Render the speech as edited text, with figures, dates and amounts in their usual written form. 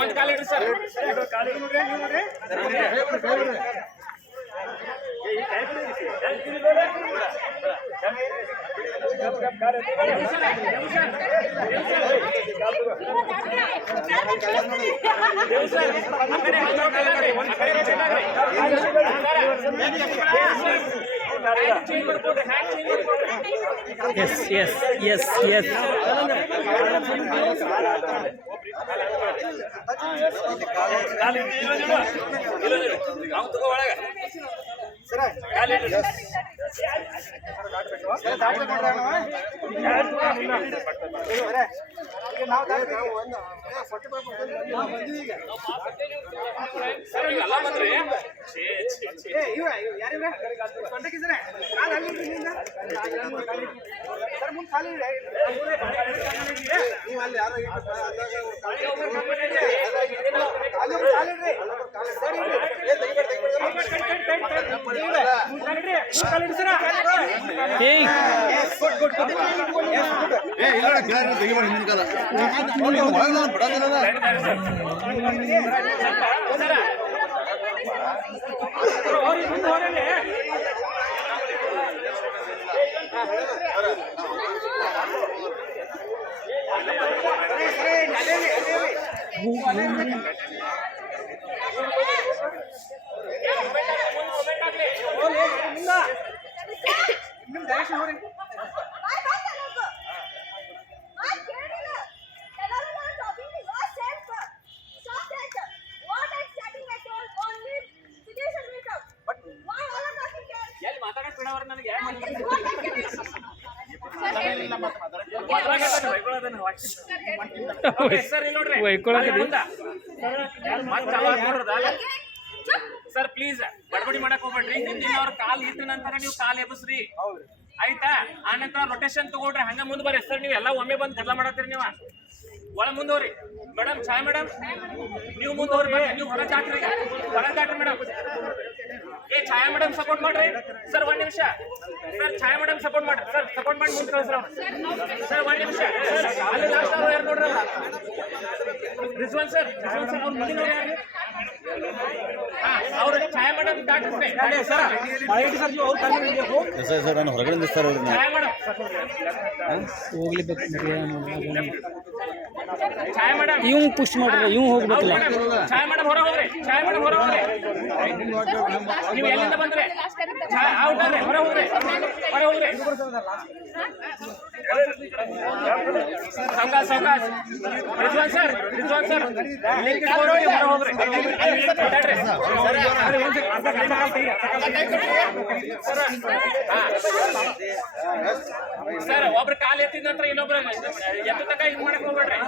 ಒಂದು ಕಾಲ ಇಡ್ರಿ sir. Yes, yes, yes, yes. Hey. Sir please ಗಡ್ಬಡಿ ಮಾಡಕ್ ಹೋಗ್ಬೇಡ್ರಿ. ಹಿಂದಿನ ಅವ್ರ ಕಾಲ್ ಇಟ್ಟ ನಂತರ ನೀವು ಕಾಲ್ ಎಬಸ್ರಿ ಆಯ್ತಾ. ಆನಂತರ ರೊಟೇಷನ್ ತಗೊಳ್ರಿ, ಹಂಗ ಮುಂದ್ ಬರ್ರಿ ಸರ್. ನೀವು ಎಲ್ಲ ಒಮ್ಮೆ ಬಂದ್ ಗದ್ದಲ ಮಾಡತ್ತೀರಿ. ನೀವು ಒಳ ಮುಂದೋರಿ ಮೇಡಮ್. ಛಾಯ್ ಮೇಡಮ್ ನೀವು ಮುಂದೋರಿ, ನೀವು ಹೊರ ದಾಟ್ರಿ, ಹೊರ ದಾಟ್ರಿ ಮೇಡಮ್. ಏ ಛಾಯಾ ಮೇಡಮ್ ಸಪೋರ್ಟ್ ಮಾಡ್ರಿ ಸರ್. ಒಂದ್ ನಿಮಿಷ ಸರ್, ಛಾಯಾ ಮೇಡಮ್ ಸಪೋರ್ಟ್ ಮಾಡ್ರಿ ಸರ್. ಸಪೋರ್ಟ್ ಮಾಡಿ ಮುಂದೆ ಕಳ್ಸ್ರ ಸರ್. ಒಂದ್ ನಿಮಿಷ ಅಲ್ಲಿ ಲಾಸ್ಟ್ ಅವ್ರು ಯಾರು ನೋಡ್ರಲ್ಲ, ರಿಜ್ವಾನ್ ಸರ್. ರಿಜ್ವಾನ್ ಸರ್ ಅವ್ರು ಮುಂದಿನ ಯಾರು? ಅವ್ರು ಛಾಯಾ ಮೇಡಮ್ ದಾಟ್ರಿ ಸರ್. ಸರ್ ನಾನು ಹೊರಗಡೆ ನಿಲ್ಸ್ತಾರೆ ಛಾಯಾ ಮೇಡಮ್ ಹೋಗ್ಲಿಬೇಕು. ಛಾಯಾ ಮೇಡಮ್ ಇವ್ ಪುಷ್ ಮಾಡ್ರಿ, ಇವ್ ಹೋಗ್ಬೇಕಲ್ಲ. ಛಾಯಾ ಮೇಡಮ್ ಹೊರ ಹೋಗ್ರಿ. ಛಾಯಾ ಮೇಡಮ್ ಹೊರ ಹೋಗ್ರಿ. ನೀವು ಎಲ್ಲಿಂದ ಬಂದ್ರೆ ಔಟ್ ಅಲ್ರಿ, ಹೊರ ಹೋಗ್ರಿ, ಹೊರ ಹೋಗ್ರಿ. ಸಾವಕಾಶ ಸಾವಕಾಶ. ರಿಜ್ವಾನ್ ಸರ್, ರಿಜ್ವಾನ್ ಸರ್ ಹೊರ ಹೋಗ್ರಿ. ಸರ್ ಒಬ್ರು ಕಾಲ್ ಎತ್ತಿದ ನಂತರ ಇನ್ನೊಬ್ರು ಎತ್ತ ತನಕ ಇದು ಮಾಡಕ್ ಹೋಗ್ಬೇಡ್ರಿ.